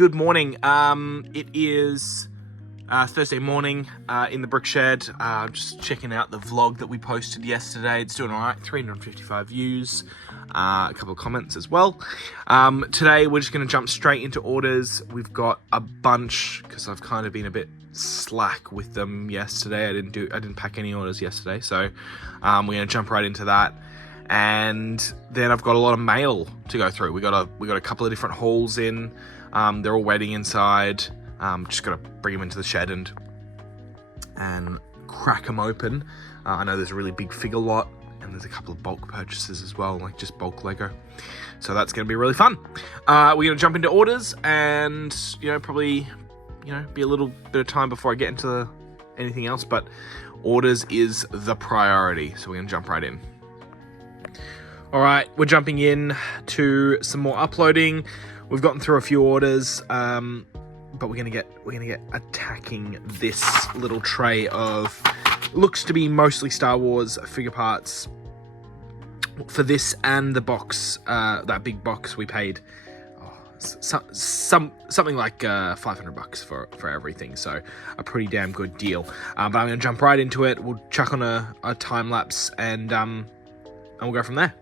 good morning. It is Thursday morning in the BrickShed. Just checking out the vlog that we posted yesterday. It's doing all right, 355 views, a couple of comments as well. Today we're just going to jump straight into orders. We've got a bunch because I've kind of been a bit slack with them yesterday. I didn't pack any orders yesterday, so we're going to jump right into that. And then I've got a lot of mail to go through. We got a couple of different hauls in. They're all waiting inside. Just got to bring them into the shed and crack them open. I know there's a really big figure lot, and there's a couple of bulk purchases as well, like just bulk Lego. So that's going to be really fun. We're going to jump into orders, and probably be a little bit of time before I get into anything else. But orders is the priority, so we're going to jump right in. All right, we're jumping in to some more uploading. We've gotten through a few orders, but we're gonna get attacking this little tray of looks to be mostly Star Wars figure parts for this and the box, that big box we paid something like $500 for everything. So a pretty damn good deal. But I'm gonna jump right into it. We'll chuck on a time lapse and we'll go from there.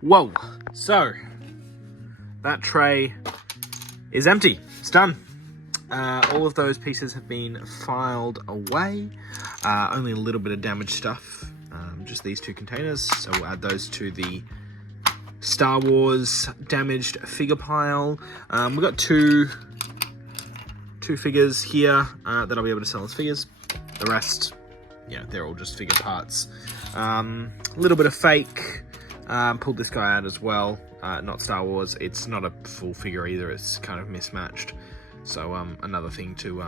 Whoa, so that tray is empty. It's done. All of those pieces have been filed away. Only a little bit of damaged stuff, just these two containers. So we'll add those to the Star Wars damaged figure pile. We've got two figures here that I'll be able to sell as figures. The rest, they're all just figure parts. A little bit of fake. Pulled this guy out as well, not Star Wars. It's not a full figure either, it's kind of mismatched. So another thing to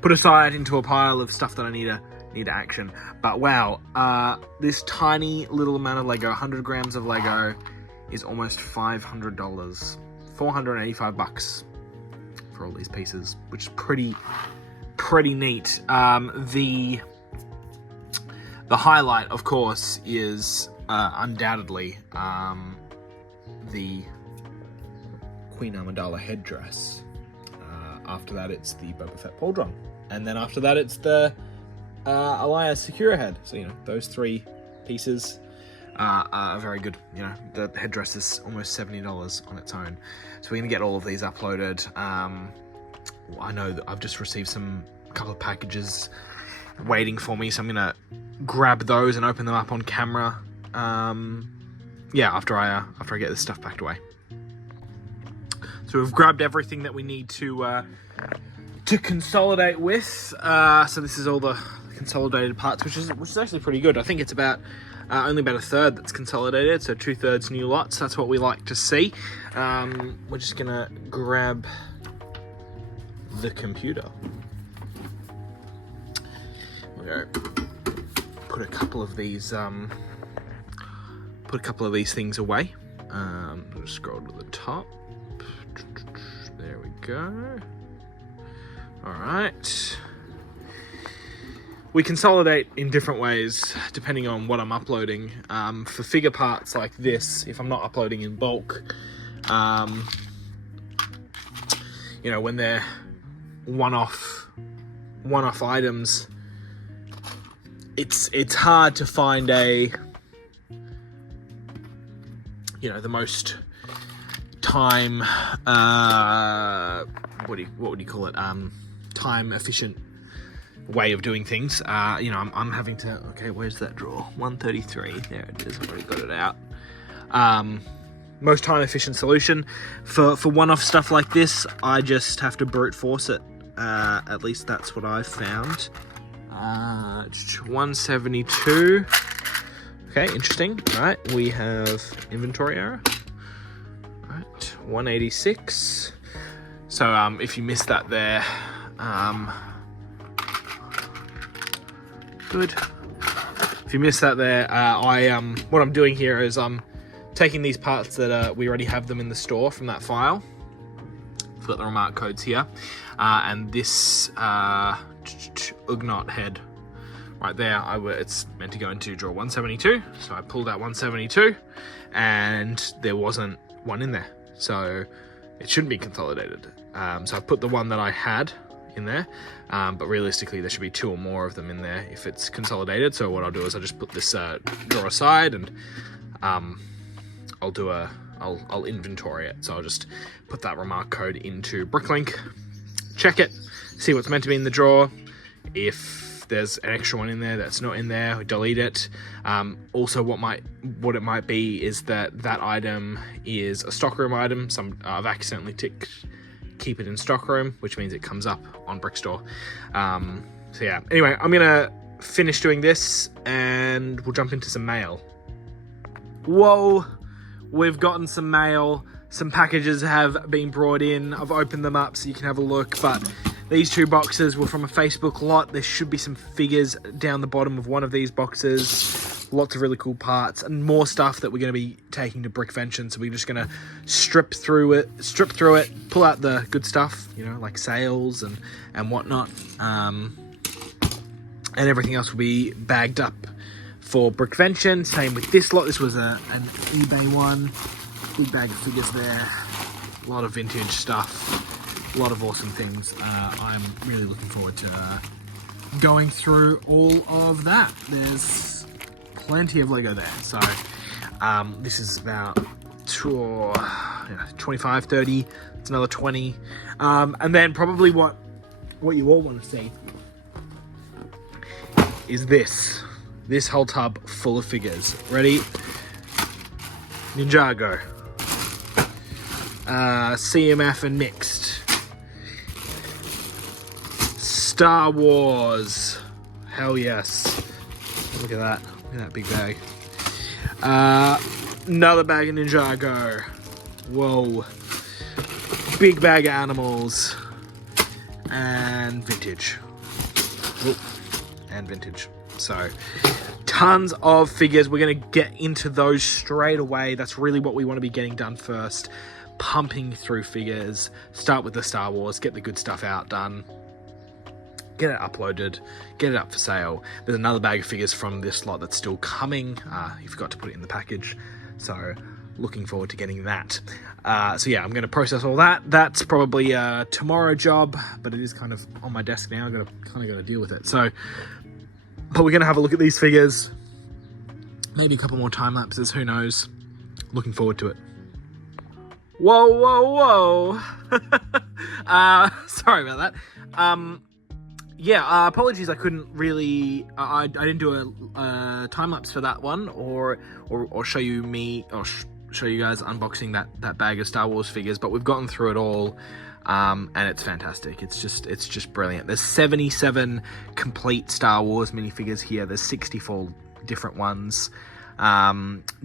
put aside into a pile of stuff that I need action. But wow, this tiny little amount of Lego, 100 grams of Lego, is almost $500. $485 for all these pieces, which is pretty neat. The highlight, of course, is undoubtedly the Queen Amidala headdress. After that, it's the Boba Fett pauldron. And then after that, it's the Elias Secura head. So, those three pieces are very good. The headdress is almost $70 on its own. So we're going to get all of these uploaded. I know that I've just received a couple of packages waiting for me, so I'm gonna grab those and open them up on camera. After I get this stuff packed away. So we've grabbed everything that we need to consolidate with. So this is all the consolidated parts, which is actually pretty good. I think it's about only about a third that's consolidated, so 2/3 new lots. That's what we like to see. We're just gonna grab the computer. Put a couple of these things away. Just scroll to the top. There we go. All right. We consolidate in different ways depending on what I'm uploading. For figure parts like this, if I'm not uploading in bulk, when they're one-off items, it's hard to find the most time what would you call it, time efficient way of doing things. I'm having to, okay, where's that drawer? 133, there it is. I've already got it out. Most time efficient solution for one-off stuff like this, I just have to brute force it. At least that's what I've found. 172. Okay, interesting. All right, we have inventory error. All right, 186. So if you missed that there, Good. If you missed that there, what I'm doing here is I'm taking these parts that we already have them in the store from that file. I've got the remark codes here, and this Ugnaught head right there, it's meant to go into drawer 172, so I pulled out 172, and there wasn't one in there, so it shouldn't be consolidated. So I put the one that I had in there, but realistically there should be 2 or more of them in there if it's consolidated. So what I'll do is I'll just put this drawer aside, and I'll inventory it. So I'll just put that remark code into Bricklink, check it, see what's meant to be in the drawer. If there's an extra one in there that's not in there, delete it. Also, what it might be is that item is a stockroom item. I've accidentally ticked keep it in stockroom, which means it comes up on Brickstore. So yeah, anyway, I'm gonna finish doing this and we'll jump into some mail. Whoa, we've gotten some mail. Some packages have been brought in. I've opened them up so you can have a look, but these 2 boxes were from a Facebook lot. There should be some figures down the bottom of one of these boxes. Lots of really cool parts and more stuff that we're going to be taking to Brickvention. So we're just going to strip through it, pull out the good stuff, you know, like sales and whatnot. And everything else will be bagged up for Brickvention. Same with this lot. This was an eBay one. Big bag of figures there. A lot of vintage stuff. A lot of awesome things. I'm really looking forward to going through all of that. There's plenty of Lego there. So this is about 25, 30. It's another 20. And then probably what you all want to see is this whole tub full of figures. Ready? Ninjago. CMF and mixed. Star Wars. Hell yes. Look at that. Look at that big bag. Another bag of Ninjago. Whoa. Big bag of animals. And vintage. Oop. And vintage. So, tons of figures. We're going to get into those straight away. That's really what we want to be getting done first. Pumping through figures. Start with the Star Wars. Get the good stuff out done. Get it uploaded. Get it up for sale. There's another bag of figures from this lot that's still coming. You forgot to put it in the package. So, looking forward to getting that. So yeah, I'm going to process all that. That's probably a tomorrow job, but it is kind of on my desk now. I've got to deal with it. So, but we're going to have a look at these figures. Maybe a couple more time lapses. Who knows? Looking forward to it. Whoa, whoa, whoa. Sorry about that. Yeah, apologies. I couldn't really. I didn't do a time lapse for that one, or show you show you guys unboxing that bag of Star Wars figures. But we've gotten through it all, and it's fantastic. It's just brilliant. There's 77 complete Star Wars minifigures here. There's 64 different ones.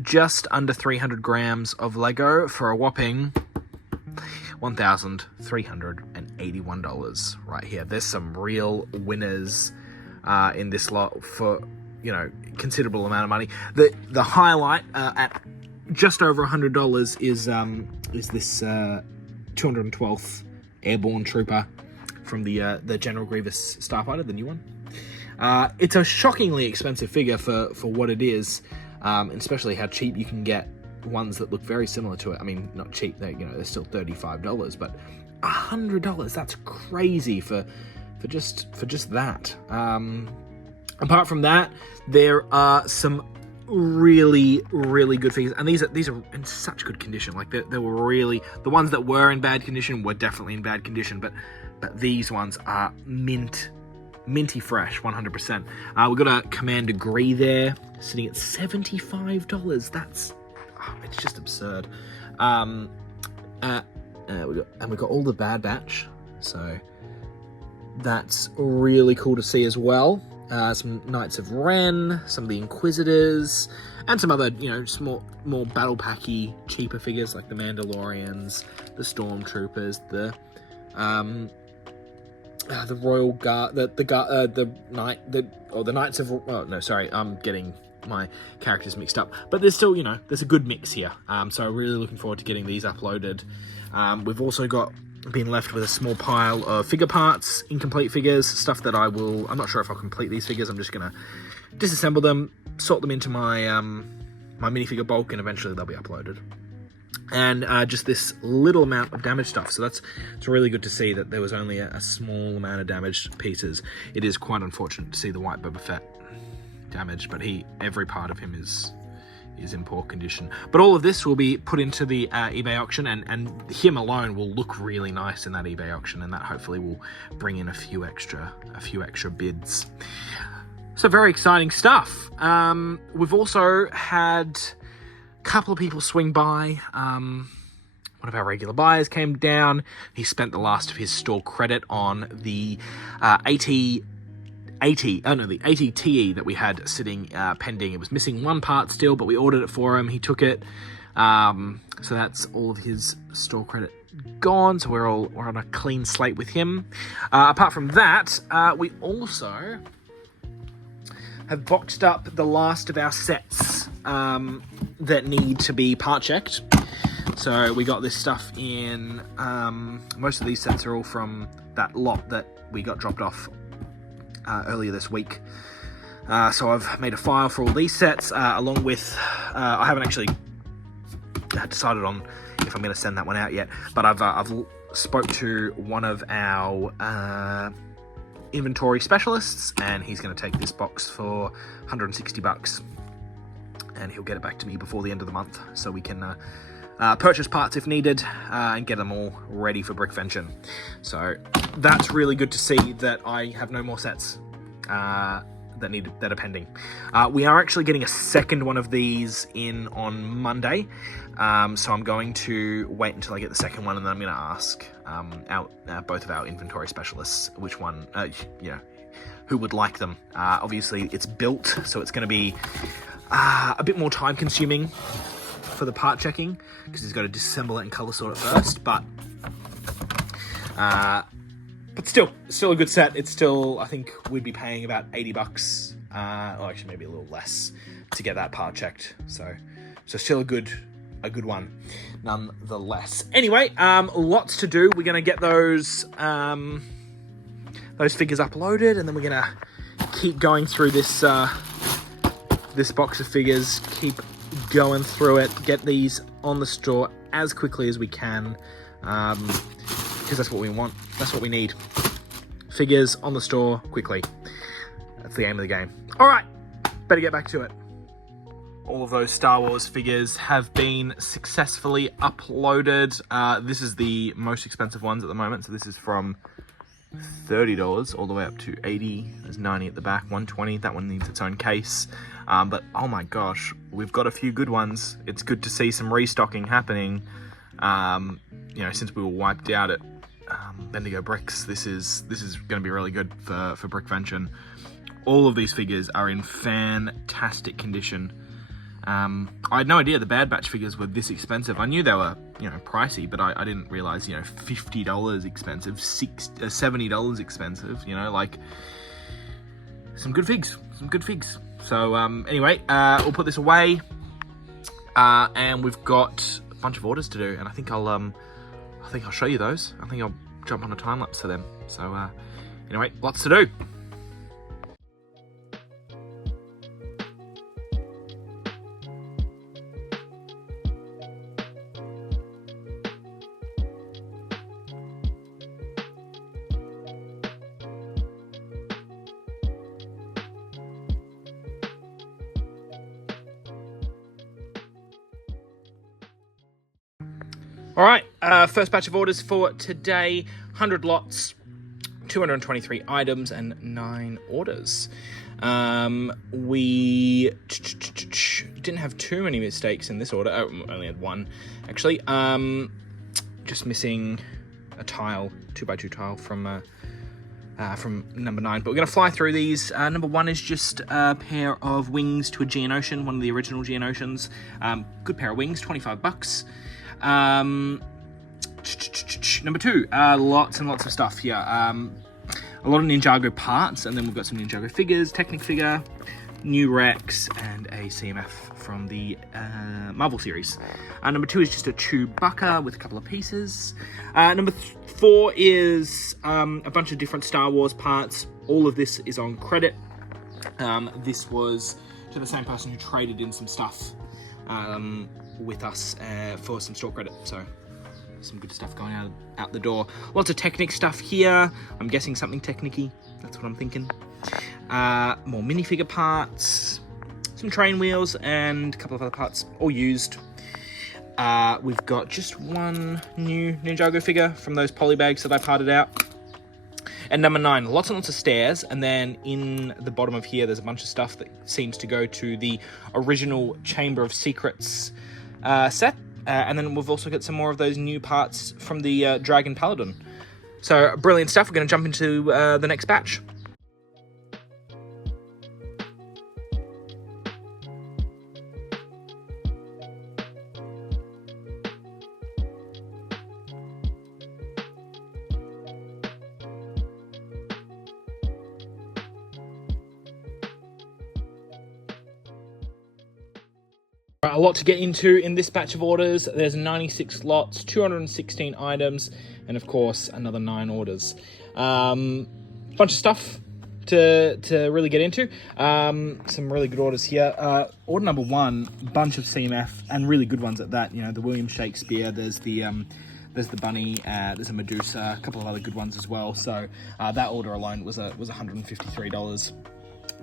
Just under 300 grams of Lego for a whopping $1,381 right here. There's some real winners in this lot for, you know, considerable amount of money. The highlight at just over $100 is this 212th Airborne Trooper from the General Grievous Starfighter, the new one. It's a shockingly expensive figure for what it is, especially how cheap you can get ones that look very similar to it. I mean, not cheap, they're still $35, but $100, that's crazy for just that. Apart from that, there are some really, really good figures, and these are in such good condition. Like they were really, the ones that were in bad condition were definitely in bad condition, but these ones are minty fresh, 100%. We've got a Commander Gree there, sitting at $75. That's, it's just absurd. We've got all the Bad Batch, so that's really cool to see as well. Some Knights of Ren, some of the Inquisitors, and some other, more battle packy, cheaper figures like the Mandalorians, the Stormtroopers, the the Royal Guard, the Knights of, oh no, sorry, I'm getting my characters mixed up, but there's still, there's a good mix here. So really looking forward to getting these uploaded. We've also been left with a small pile of figure parts, incomplete figures, stuff that I'm not sure if I'll complete these figures. I'm just gonna disassemble them, sort them into my my minifigure bulk, and eventually they'll be uploaded. And just this little amount of damaged stuff. So it's really good to see that there was only a small amount of damaged pieces. It is quite unfortunate to see the white Boba Fett damaged, but every part of him is in poor condition. But all of this will be put into the eBay auction, and him alone will look really nice in that eBay auction, and that hopefully will bring in a few extra bids. So very exciting stuff. We've also had couple of people swing by. One of our regular buyers came down. He spent the last of his store credit on the the ATTE that we had sitting pending. It was missing one part still, but we ordered it for him. He took it. So that's all of his store credit gone. So we're on a clean slate with him. Apart from that, we also have boxed up the last of our sets that need to be part checked. So we got this stuff in, most of these sets are all from that lot that we got dropped off earlier this week. So I've made a file for all these sets, along with, I haven't actually decided on if I'm going to send that one out yet, but I've spoke to one of our inventory specialists, and he's going to take this box for 160 bucks, and he'll get it back to me before the end of the month, so we can purchase parts if needed, and get them all ready for Brickvention. So that's really good to see that I have no more sets that are pending. We are actually getting a second one of these in on Monday, so I'm going to wait until I get the second one, and then I'm going to ask both of our inventory specialists which one, who would like them. Obviously it's built, so it's going to be a bit more time consuming for the part checking, because he's got to disassemble it and color sort it first, but still a good set. It's still, I think we'd be paying about 80 bucks, or actually maybe a little less, to get that part checked. So still a good one nonetheless. Anyway, lots to do. We're gonna get those figures uploaded, and then we're gonna keep going through this this box of figures, keep going through it, get these on the store as quickly as we can, because that's what we want, that's what we need. Figures on the store quickly. That's the aim of the game. All right, better get back to it. All of those Star Wars figures have been successfully uploaded. This is the most expensive ones at the moment, so this is from $30 all the way up to $80. There's 90 at the back, 120. That one needs its own case. But oh my gosh, we've got a few good ones. It's good to see some restocking happening. Since we were wiped out at Bendigo Bricks, this is going to be really good for Brickvention. All of these figures are in fantastic condition. I had no idea the Bad Batch figures were this expensive. I knew they were, pricey, but I didn't realize, $50 expensive, $70 expensive, like some good figs. So, anyway, we'll put this away, and we've got a bunch of orders to do, and I think I'll show you those. I think I'll jump on a time lapse for them. So, anyway, lots to do. All right, first batch of orders for today, 100 lots, 223 items, and 9 orders. We didn't have too many mistakes in this order. Oh, only had one, actually. Just missing a tile, 2x2 tile from number 9. But we're going to fly through these. Number 1 is just a pair of wings to a Geonosian, one of the original Geonosians. Good pair of wings, 25 bucks. Number 2, lots and lots of stuff here. a lot of Ninjago parts, and then we've got some Ninjago figures, Technic figure, new Rex, and a CMF from the Marvel series. Number 2 is just a Chewbacca with a couple of pieces. Number 4 is a bunch of different Star Wars parts. All of this is on credit. This was to the same person who traded in some stuff with us for some store credit, so some good stuff going out the door. Lots of Technic stuff here. I'm guessing something Technic-y. That's what I'm thinking. More minifigure parts, some train wheels, and a couple of other parts, all used. We've got just one new Ninjago figure from those poly bags that I parted out. And number 9, lots and lots of stairs, and then in the bottom of here, there's a bunch of stuff that seems to go to the original Chamber of Secrets set. And then we've also got some more of those new parts from the Dragon Paladin. So brilliant stuff. We're going to jump into the next batch. A lot to get into in this batch of orders. There's 96 lots, 216 items, and of course another 9 orders. Bunch of stuff to really get into. Some really good orders here. Order number 1, bunch of CMF, and really good ones at that. You know, the William Shakespeare. There's the bunny. There's a Medusa. A couple of other good ones as well. So that order alone was $153.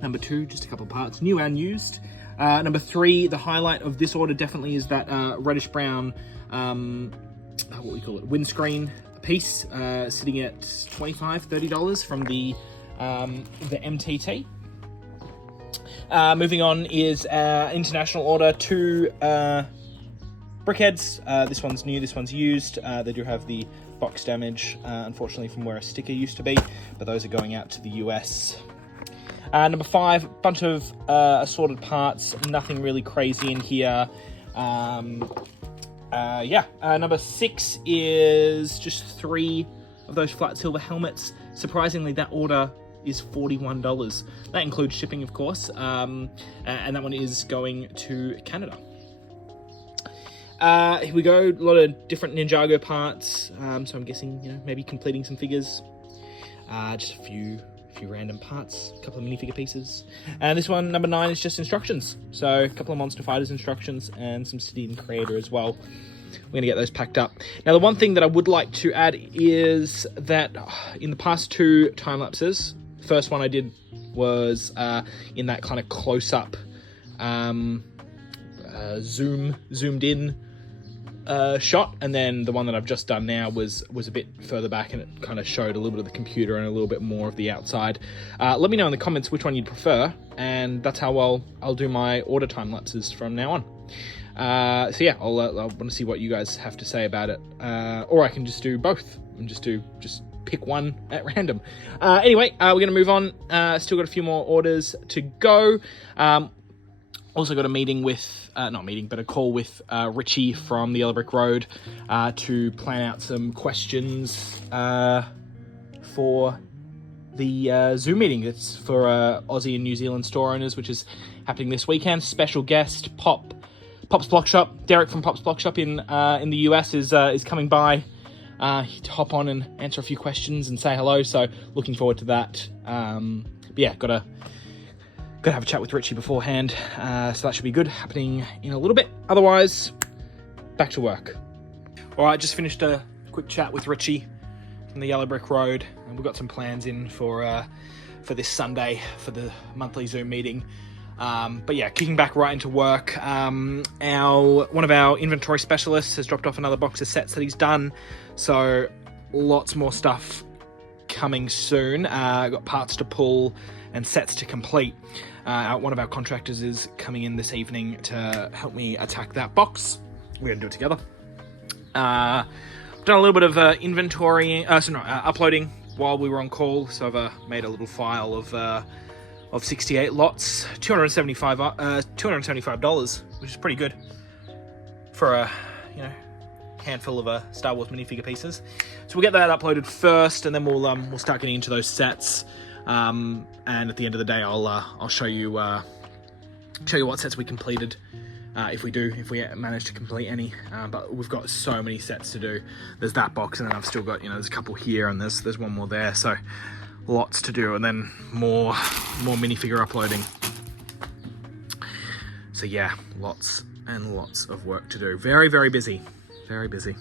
Number 2, just a couple of parts, new and used. Number 3, the highlight of this order definitely is that reddish brown, what we call it, windscreen piece, sitting at $25–30 from the MTT. Moving on is international order 2 brickheads. This one's new, this one's used. They do have the box damage, unfortunately, from where a sticker used to be, but those are going out to the US. Number 5, bunch of assorted parts, nothing really crazy in here. Number 6 is just 3 of those flat silver helmets. Surprisingly, that order is $41. That includes shipping, of course, and that one is going to Canada. Here we go, a lot of different Ninjago parts, so I'm guessing, you know, maybe completing some figures. Just a few random parts, a couple of minifigure pieces. And this one, number 9, is just instructions. So a couple of Monster Fighters instructions and some City and Creator as well. We're going to get those packed up. Now, the one thing that I would like to add is that in the past 2 time lapses, the first one I did was in that kind of close-up, zoomed in shot, and then the one that I've just done now was a bit further back, and it kind of showed a little bit of the computer and a little bit more of the outside. Let me know in the comments which one you'd prefer, and that's how I'll do my order time lapses from now on. So yeah, I'll want to see what you guys have to say about it, or I can just do both and just pick one at random. Anyway, we're gonna move on. Still got a few more orders to go. Also got a meeting with, a call with Richie from the Yellow Brick Road to plan out some questions for the Zoom meeting. It's for Aussie and New Zealand store owners, which is happening this weekend. Special guest, Pop's Block Shop. Derek from Pop's Block Shop in the US is coming by to hop on and answer a few questions and say hello. So looking forward to that. But yeah, gotta have a chat with Richie beforehand, so that should be good, happening in a little bit. Otherwise, back to work. All right, just finished a quick chat with Richie from the Yellow Brick Road, and we've got some plans in for this Sunday for the monthly Zoom meeting. But yeah, kicking back right into work. One of our inventory specialists has dropped off another box of sets that he's done, so lots more stuff coming soon. Got parts to pull and sets to complete. One of our contractors is coming in this evening to help me attack that box. We're gonna do it together. Done a little bit of uploading while we were on call, so I've made a little file of 68 lots, $275, which is pretty good for a handful of Star Wars minifigure pieces. So we'll get that uploaded first, and then we'll start getting into those sets. And at the end of the day, I'll show you what sets we completed. If we manage to complete any, but we've got so many sets to do. There's that box, and then I've still got, there's a couple here, and there's one more there, so lots to do, and then more minifigure uploading. So yeah, lots and lots of work to do. Very, very busy, very busy.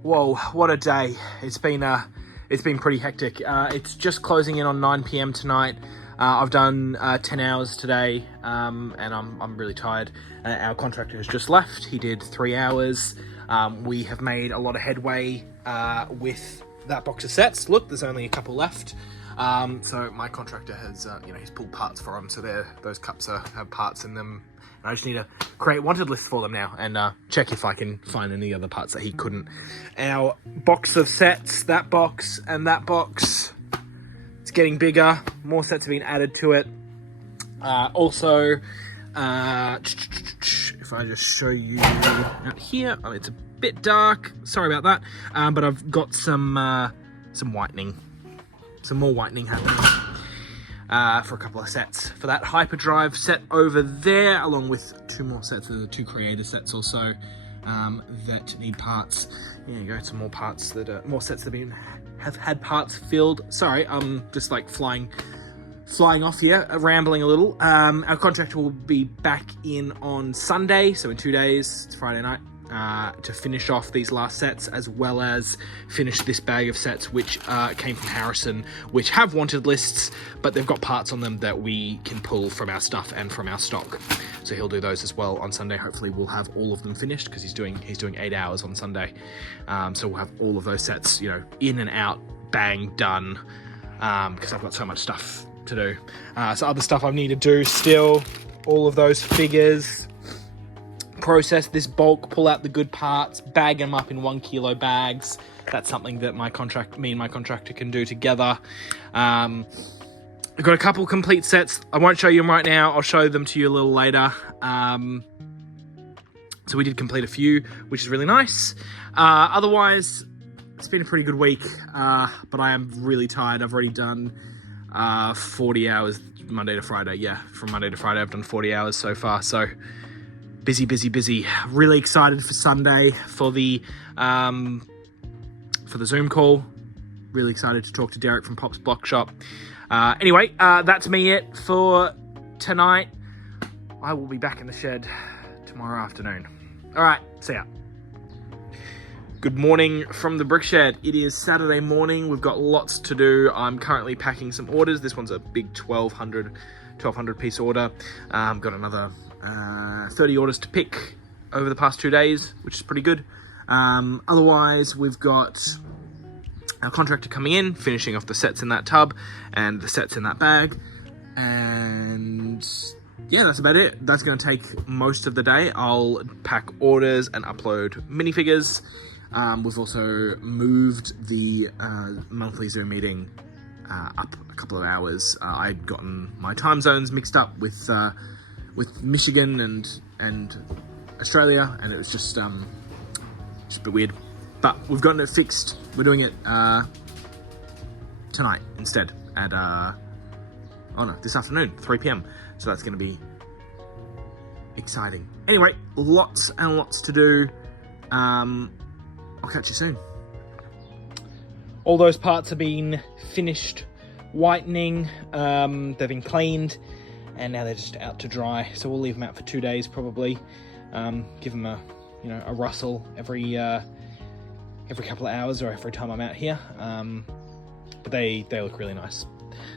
Whoa, what a day! It's been pretty hectic. It's just closing in on 9 PM tonight. I've done 10 hours today, and I'm really tired. Our contractor has just left. He did 3 hours. We have made a lot of headway with that box of sets. Look, there's only a couple left. So my contractor has, he's pulled parts for them. So those cups have parts in them. And I just need to create wanted lists for them now and check if I can find any other parts that he couldn't. Our box of sets, that box and that box. It's getting bigger, more sets have been added to it. Also, if I just show you out here, it's a bit dark, sorry about that, but I've got some whitening, some more whitening happening for a couple of sets. For that hyperdrive set over there, along with 2 more sets, the 2 creator sets also that need parts. There you go, some more parts that more sets that have had parts filled. Sorry, I'm just like flying off here, rambling a little. Our contractor will be back in on Sunday, so in 2 days, it's Friday night, to finish off these last sets, as well as finish this bag of sets which came from Harrison, which have wanted lists, but they've got parts on them that we can pull from our stuff and from our stock. So he'll do those as well on Sunday. Hopefully we'll have all of them finished, because he's doing 8 hours on Sunday. So we'll have all of those sets, in and out, bang, done, because I've got so much stuff to do. So other stuff I need to do still, all of those figures, process this bulk, pull out the good parts, bag them up in 1 kilo bags. That's something that me and my contractor can do together. I've got a couple complete sets. I won't show you them right now. I'll show them to you a little later. So we did complete a few, which is really nice. Otherwise, it's been a pretty good week, but I am really tired. I've already done 40 hours Monday to Friday. Yeah, from Monday to Friday, I've done 40 hours so far. So busy, busy, busy. Really excited for Sunday for the Zoom call. Really excited to talk to Derek from Pop's Block Shop. Anyway, that's it for tonight. I will be back in the shed tomorrow afternoon. All right, see ya. Good morning from the BrickShed. It is Saturday morning. We've got lots to do. I'm currently packing some orders. This one's a big 1200 piece order. Got another 30 orders to pick over the past 2 days, which is pretty good. Otherwise, we've got our contractor coming in, finishing off the sets in that tub and the sets in that bag. And yeah, that's about it. That's going to take most of the day. I'll pack orders and upload minifigures. We've also moved the monthly Zoom meeting up a couple of hours. I'd gotten my time zones mixed up with Michigan and Australia, and it was just a bit weird. But we've gotten it fixed. We're doing it tonight instead at this afternoon, 3 PM. So that's going to be exciting. Anyway, lots and lots to do. I'll catch you soon. All those parts have been finished whitening. They've been cleaned, and now they're just out to dry. So we'll leave them out for 2 days probably. Give them a rustle every couple of hours or every time I'm out here. But they look really nice.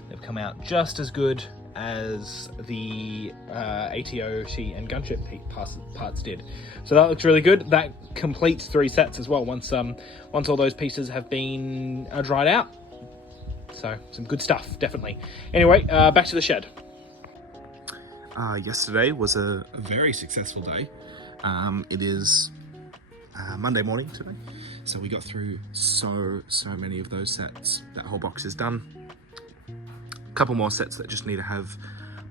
They've come out just as good as the ATOT and gunship parts did. So that looks really good. That completes 3 sets as well once all those pieces have been dried out. So some good stuff, definitely. Anyway, back to the shed. Yesterday was a very successful day. It is Monday morning today, so we got through so many of those sets. That whole box is done. A couple more sets that just need to have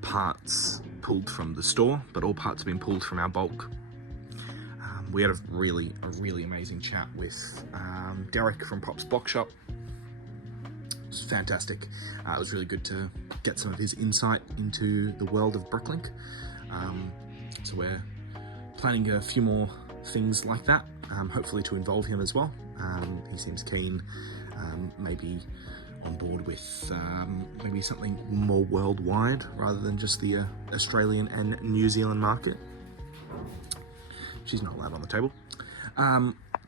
parts pulled from the store, but all parts have been pulled from our bulk. We had a really amazing chat with Derek from Pop's Block Shop. It was fantastic. It was really good to get some of his insight into the world of Bricklink. So we're planning a few more things like that, hopefully to involve him as well. He seems keen, maybe on board with maybe something more worldwide rather than just the Australian and New Zealand market. She's not allowed on the table.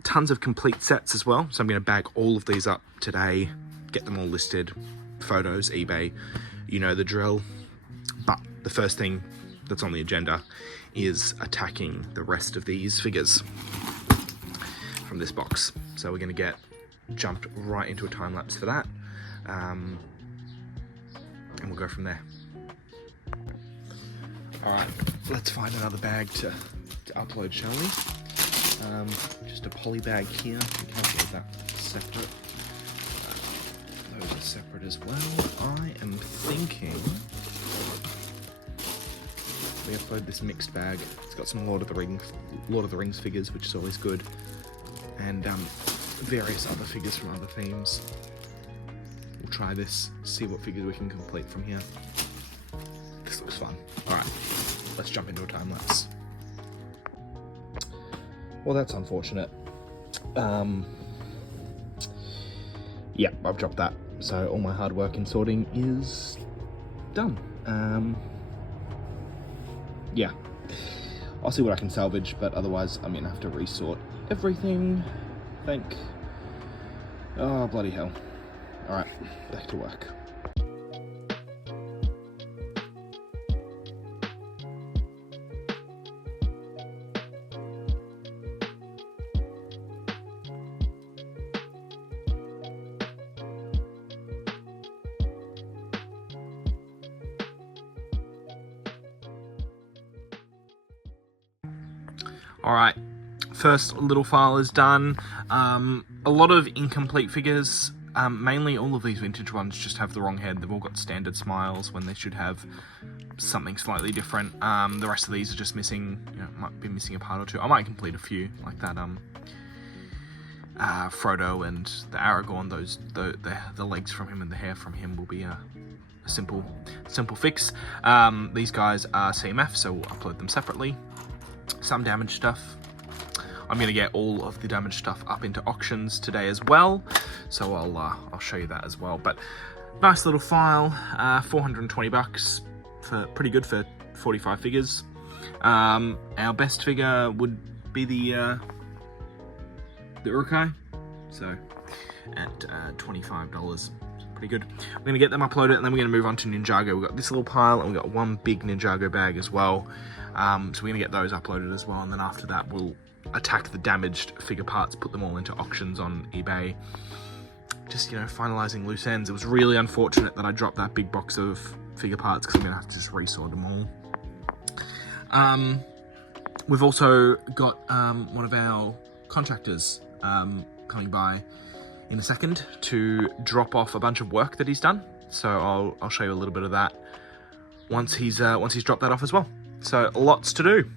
Tons of complete sets as well, so I'm going to bag all of these up today, get them all listed, photos, eBay, you know the drill. But the first thing that's on the agenda is attacking the rest of these figures from this box. So we're going to get jumped right into a time lapse for that, and we'll go from there. All right, let's find another bag to upload, shall we? Just a poly bag here. We can't get that separate. Those are separate as well. I am thinking we upload this mixed bag. It's got some Lord of the Rings figures, which is always good, and various other figures from other themes. We'll try this, see what figures we can complete from here. This looks fun. All right, let's jump into a time lapse. Well, that's unfortunate. Yeah, I've dropped that. So all my hard work in sorting is done. Yeah, I'll see what I can salvage, but otherwise I'm gonna have to resort everything. Oh, bloody hell. All right, back to work. All right, first little file is done. A lot of incomplete figures. Mainly all of these vintage ones just have the wrong head. They've all got standard smiles when they should have something slightly different. The rest of these are just missing, might be missing a part or two. I might complete a few, like that Frodo and the Aragorn. The legs from him and the hair from him will be a simple fix. These guys are CMF, so we'll upload them separately. Some damaged stuff. I'm going to get all of the damaged stuff up into auctions today as well, so I'll show you that as well. But nice little file, 420 bucks, for pretty good for 45 figures. Our best figure would be the Urukai, so at $25. Pretty good. We're going to get them uploaded, and then we're going to move on to Ninjago. We've got this little pile, and we've got one big Ninjago bag as well. So we're going to get those uploaded as well, and then after that we'll attack the damaged figure parts, put them all into auctions on eBay. Just, finalizing loose ends. It was really unfortunate that I dropped that big box of figure parts, because I'm going to have to just resort them all. We've also got one of our contractors coming by in a second to drop off a bunch of work that he's done. So I'll show you a little bit of that once he's dropped that off as well. So lots to do.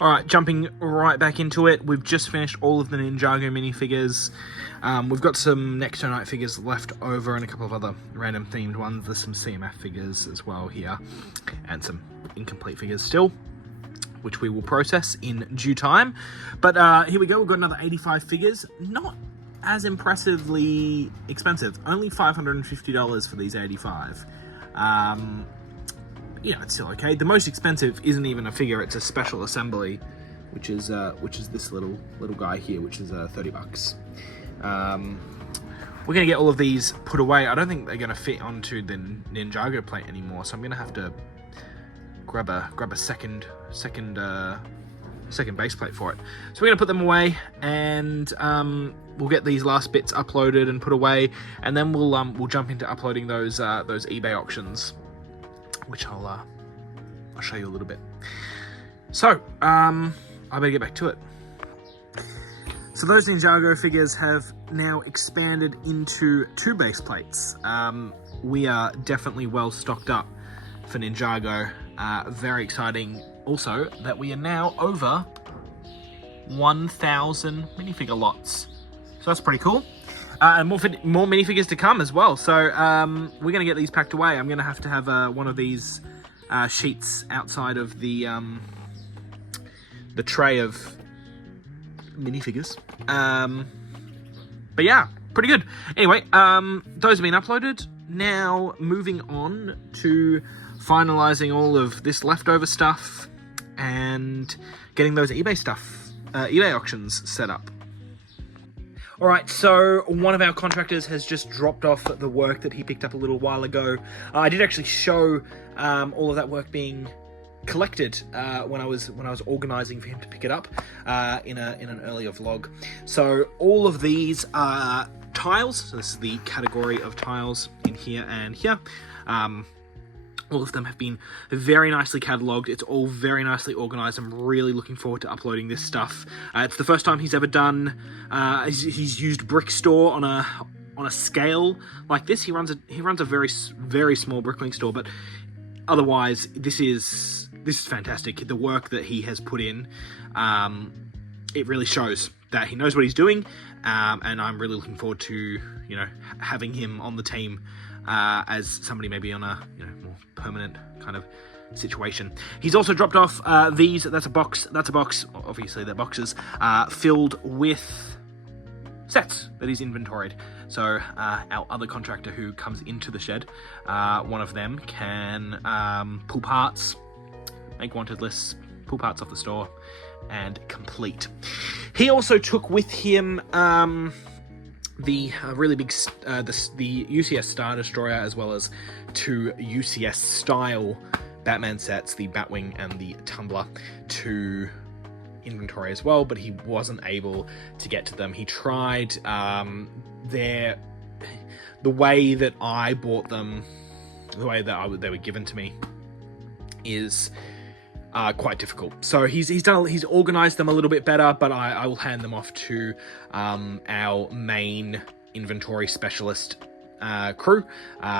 Alright, jumping right back into it, we've just finished all of the Ninjago minifigures. We've got some Next to Night figures left over and a couple of other random themed ones. There's some CMF figures as well here, and some incomplete figures still, which we will process in due time. But here we go, we've got another 85 figures. Not as impressively expensive, only $550 for these 85. Yeah, it's still okay. The most expensive isn't even a figure; it's a special assembly, which is this little guy here, which is 30 bucks. We're gonna get all of these put away. I don't think they're gonna fit onto the Ninjago plate anymore, so I'm gonna have to grab a second base plate for it. So we're gonna put them away, and we'll get these last bits uploaded and put away, and then we'll jump into uploading those eBay auctions, which I'll show you a little bit. So I better get back to it. So those Ninjago figures have now expanded into 2 base plates. We are definitely well stocked up for Ninjago. Very exciting also that we are now over 1,000 minifigure lots. So that's pretty cool. And more minifigures to come as well. So we're going to get these packed away. I'm going to have one of these sheets outside of the tray of minifigures. But yeah, pretty good. Anyway, those have been uploaded. Now moving on to finalizing all of this leftover stuff and getting those eBay auctions set up. All right, so one of our contractors has just dropped off the work that he picked up a little while ago. I did actually show all of that work being collected when I was organizing for him to pick it up in an earlier vlog. So all of these are tiles. So this is the category of tiles in here and here. All of them have been very nicely catalogued. It's all very nicely organized. I'm really looking forward to uploading this stuff. It's the first time he's ever done. He's used Brickstore on a scale like this. He runs a very small Bricklink store, but otherwise this is fantastic. The work that he has put in, it really shows that he knows what he's doing, and I'm really looking forward to having him on the team as somebody maybe on a more permanent kind of situation. He's also dropped off these. That's a box. Obviously, they're boxes filled with sets that he's inventoried. So our other contractor who comes into the shed, one of them can pull parts, make wanted lists, pull parts off the store, and complete. He also took with him the really big, the UCS Star Destroyer, as well as 2 UCS style Batman sets, the Batwing and the Tumbler, to inventory as well, but he wasn't able to get to them. He tried. The way that I bought them, the way that they were given to me, is quite difficult. So he's organized them a little bit better, but I will hand them off to our main inventory specialist crew.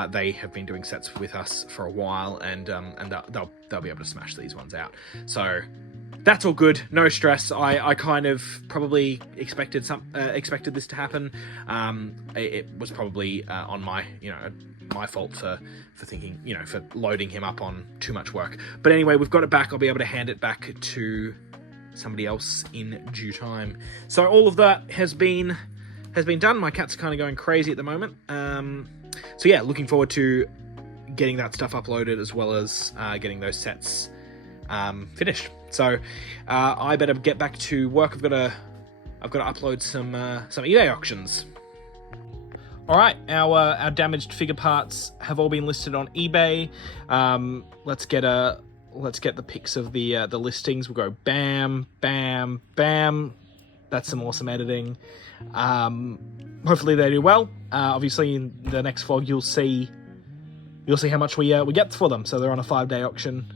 They have been doing sets with us for a while, and they'll be able to smash these ones out. So that's all good, no stress. I kind of probably expected this to happen. It was probably on my fault for thinking, for loading him up on too much work. But anyway, we've got it back. I'll be able to hand it back to somebody else in due time. So all of that has been done. My cat's kind of going crazy at the moment. So yeah, looking forward to getting that stuff uploaded, as well as getting those sets finished. So I better get back to work. I've got to upload some eBay auctions. All right, our damaged figure parts have all been listed on eBay. Let's get the pics of the listings. We'll go bam, bam, bam. That's some awesome editing. Hopefully they do well. Obviously in the next vlog you'll see how much we get for them. So they're on a 5-day auction.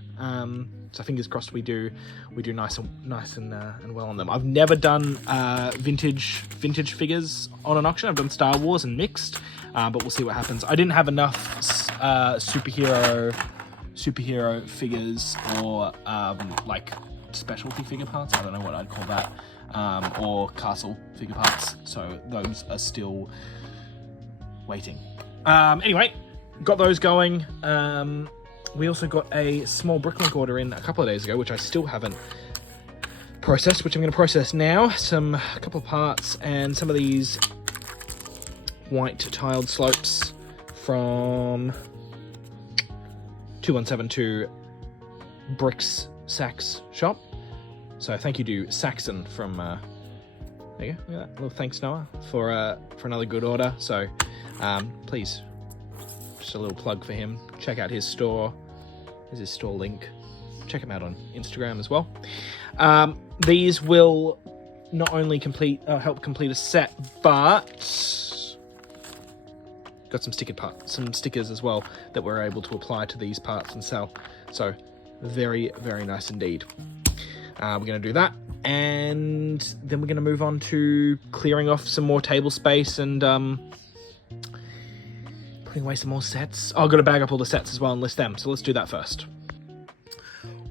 So fingers crossed we do nice and well on them. I've never done vintage figures on an auction. I've done Star Wars and mixed, but we'll see what happens. I didn't have enough superhero figures or like specialty figure parts. I don't know what I'd call that, or castle figure parts. So those are still waiting. Anyway, got those going. We also got a small Bricklink order in a couple of days ago, which I still haven't processed, which I'm going to process now. A couple of parts and some of these white tiled slopes from 2172 Bricks Sax shop. So thank you to Saxon from there you go. Look at that. Well, thanks Noah for another good order. So please, just a little plug for him. Check out his store. There's his store link. Check him out on Instagram as well. These will not only help complete a set, but got some stickers as well that we're able to apply to these parts and sell. So very, very nice indeed. We're going to do that, and then we're going to move on to clearing off some more table space and putting away some more sets. Oh, I've got to bag up all the sets as well and list them, so let's do that first.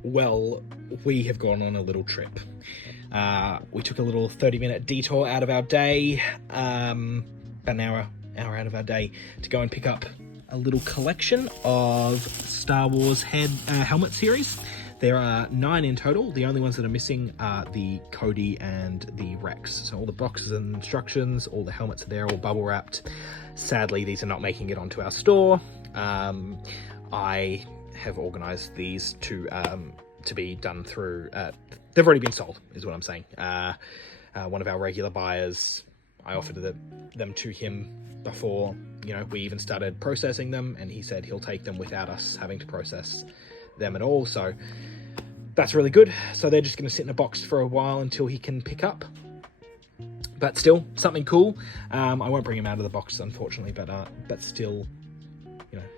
Well, we have gone on a little trip. We took a little 30-minute detour out of our day, about an hour out of our day, to go and pick up a little collection of Star Wars helmet series. There are 9 in total. The only ones that are missing are the Cody and the Rex. So all the boxes and instructions, all the helmets are there, all bubble wrapped. Sadly, these are not making it onto our store. I have organised these to be done through. They've already been sold, is what I'm saying. One of our regular buyers, I offered them to him before we even started processing them, and he said he'll take them without us having to process them at all. So that's really good. So they're just going to sit in a box for a while until he can pick up. But still, something cool. I won't bring him out of the box, unfortunately, but still,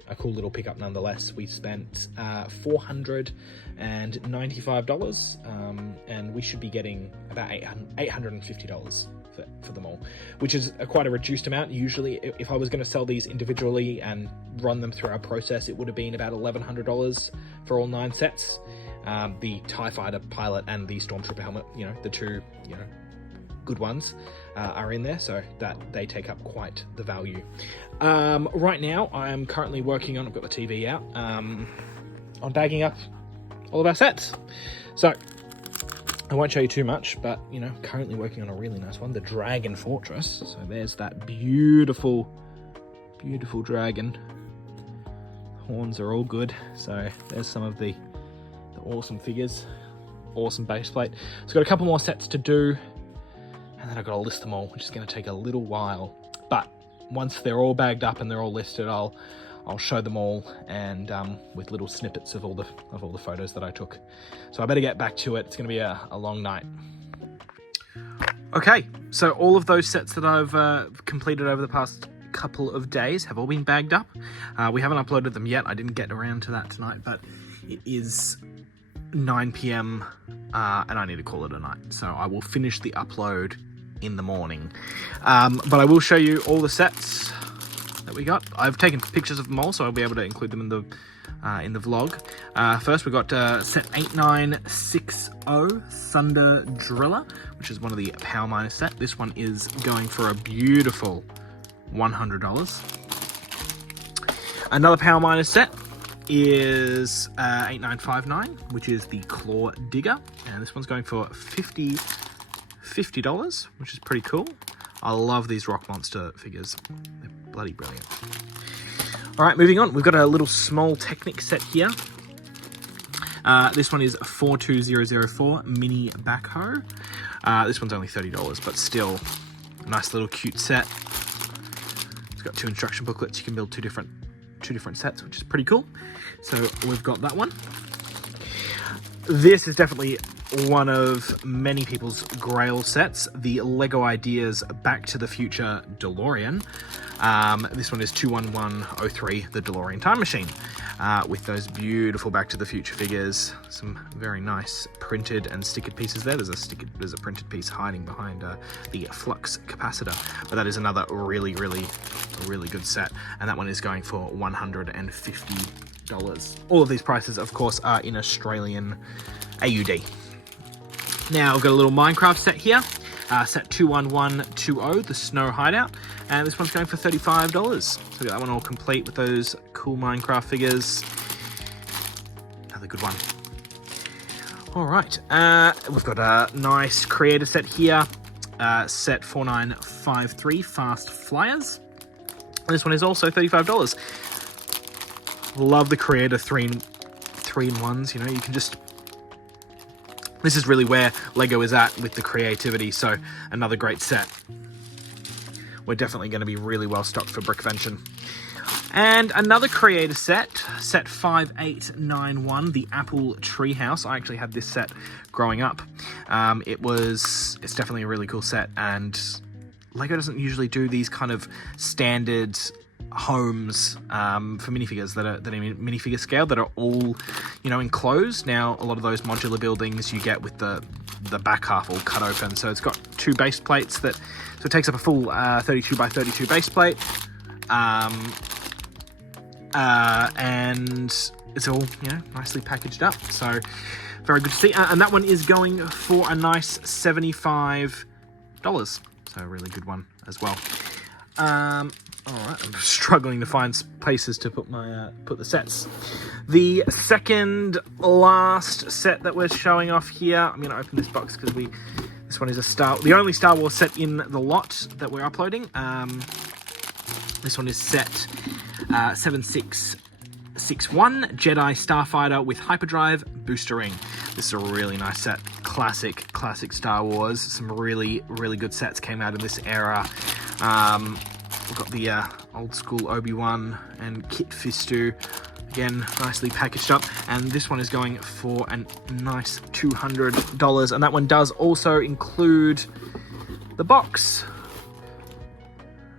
a cool little pickup nonetheless. We spent $495, and we should be getting about $850 for them all, which is quite a reduced amount. Usually, if I was going to sell these individually and run them through our process, it would have been about $1,100 for all 9 sets. The TIE Fighter pilot and the Stormtrooper helmet, the two, good ones are in there, so that they take up quite the value. Right now, I'm currently working on, I've got the TV out, on bagging up all of our sets. So I won't show you too much, but currently working on a really nice one, the Dragon Fortress. So there's that beautiful dragon. Horns are all good. So there's some of the awesome figures, awesome base plate. So I've got a couple more sets to do, and then I've got to list them all, which is going to take a little while. But once they're all bagged up and they're all listed, I'll show them all, and with little snippets of all the photos that I took. So I better get back to it. It's going to be a long night. Okay, so all of those sets that I've completed over the past couple of days have all been bagged up. We haven't uploaded them yet. I didn't get around to that tonight, but it is 9 p.m. And I need to call it a night. So I will finish the upload in the morning. But I will show you all the sets that we got. I've taken pictures of them all, so I'll be able to include them in the vlog. First, we got set 8960 Thunder Driller, which is one of the Power Miner set. This one is going for a beautiful $100. Another Power Miner set is 8959, which is the Claw Digger, and this one's going for $50, which is pretty cool. I love these Rock Monster figures. They're bloody brilliant. All right, moving on. We've got a little small Technic set here. This one is 42004 Mini Backhoe. This one's only $30, but still a nice little cute set. It's got 2 instruction booklets. You can build two different sets, which is pretty cool. So we've got that one. This is definitely one of many people's grail sets, the Lego Ideas Back to the Future DeLorean. This one is 21103, the DeLorean Time Machine, with those beautiful Back to the Future figures. Some very nice printed and stickered pieces there. There's a printed piece hiding behind the flux capacitor, but that is another really good set, and that one is going for $150. All of these prices, of course, are in Australian AUD. Now, I've got a little Minecraft set here, set 21120, the Snow Hideout, and this one's going for $35. So we got that one all complete with those cool Minecraft figures. Another good one. All right, we've got a nice creator set here, set 4953, Fast Flyers. This one is also $35. Love the creator three in ones. You can just. This is really where Lego is at with the creativity. So another great set. we're definitely going to be really well stocked for Brickvention. And another creator set 5891, the Apple Treehouse. I actually had this set growing up. It's definitely a really cool set, and Lego doesn't usually do these kind of standard homes for minifigures that are minifigure scale, that are all, you know, enclosed. Now, a lot of those modular buildings you get with the back half all cut open. So it's got 2 base plates so it takes up a full 32 by 32 base plate. And it's all, you know, nicely packaged up. So very good to see. And that one is going for a nice $75. So a really good one as well. All right, I'm struggling to find places to put my put the sets. The second last set that we're showing off here, I'm going to open this box because this one is the only Star Wars set in the lot that we're uploading. This one is set 7661 Jedi Starfighter with hyperdrive boostering. This is a really nice set. Classic Star Wars. Some really good sets came out of this era. We've got the old school Obi-Wan and Kit Fisto, again nicely packaged up, and this one is going for a nice $200, and that one does also include the box,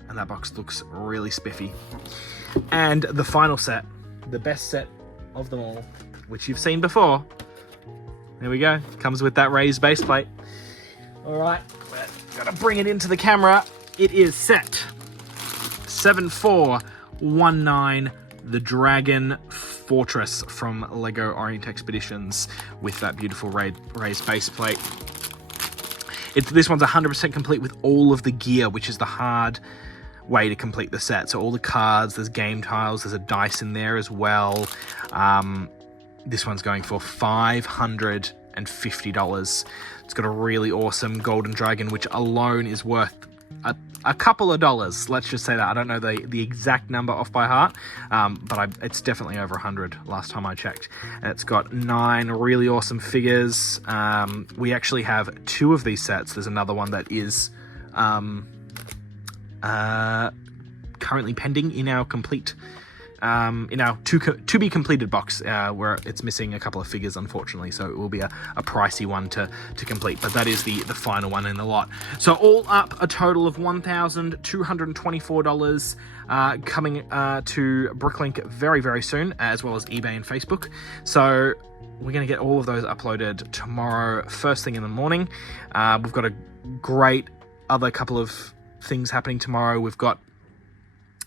and that box looks really spiffy. And the final set, the best set of them all, which you've seen before. There we go, comes with that raised base plate. All right, we're gonna bring it into the camera. It is set 7419, the Dragon Fortress from Lego Orient Expeditions, with that beautiful raised base plate. This one's 100% complete with all of the gear, which is the hard way to complete the set. So all the cards, there's game tiles, there's a dice in there as well. This one's going for $550. It's got a really awesome golden dragon, which alone is worth a couple of dollars. Let's just say that. I don't know the exact number off by heart, but it's definitely over 100 last time I checked. And it's got 9 really awesome figures. We actually have 2 of these sets. There's another one that is currently pending in our complete in our to be completed box, where it's missing a couple of figures, unfortunately, so it will be a pricey one to complete, but that is the final one in the lot. So all up, a total of $1,224 coming to Bricklink very soon, as well as eBay and Facebook. So we're going to get all of those uploaded tomorrow first thing in the morning. We've got a great other couple of things happening tomorrow. We've got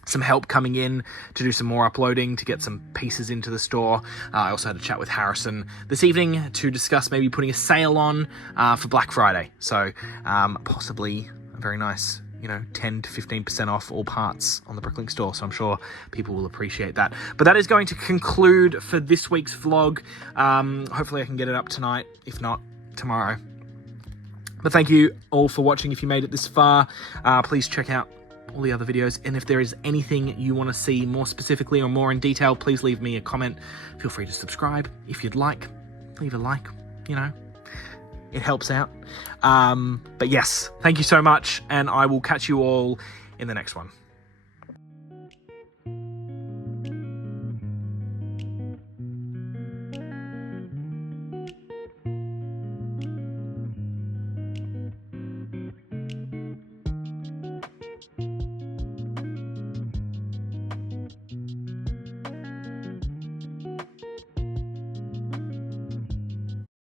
some help coming in to do some more uploading, to get some pieces into the store. I also had a chat with Harrison this evening to discuss maybe putting a sale on for Black Friday. So possibly a very nice, 10 to 15% off all parts on the Bricklink store. So I'm sure people will appreciate that. But that is going to conclude for this week's vlog. Hopefully I can get it up tonight, if not tomorrow. But thank you all for watching. If you made it this far, please check out all the other videos, and if there is anything you want to see more specifically or more in detail, please leave me a comment. Feel free to subscribe if you'd like. Leave a like, it helps out. But yes, thank you so much, and I will catch you all in the next one.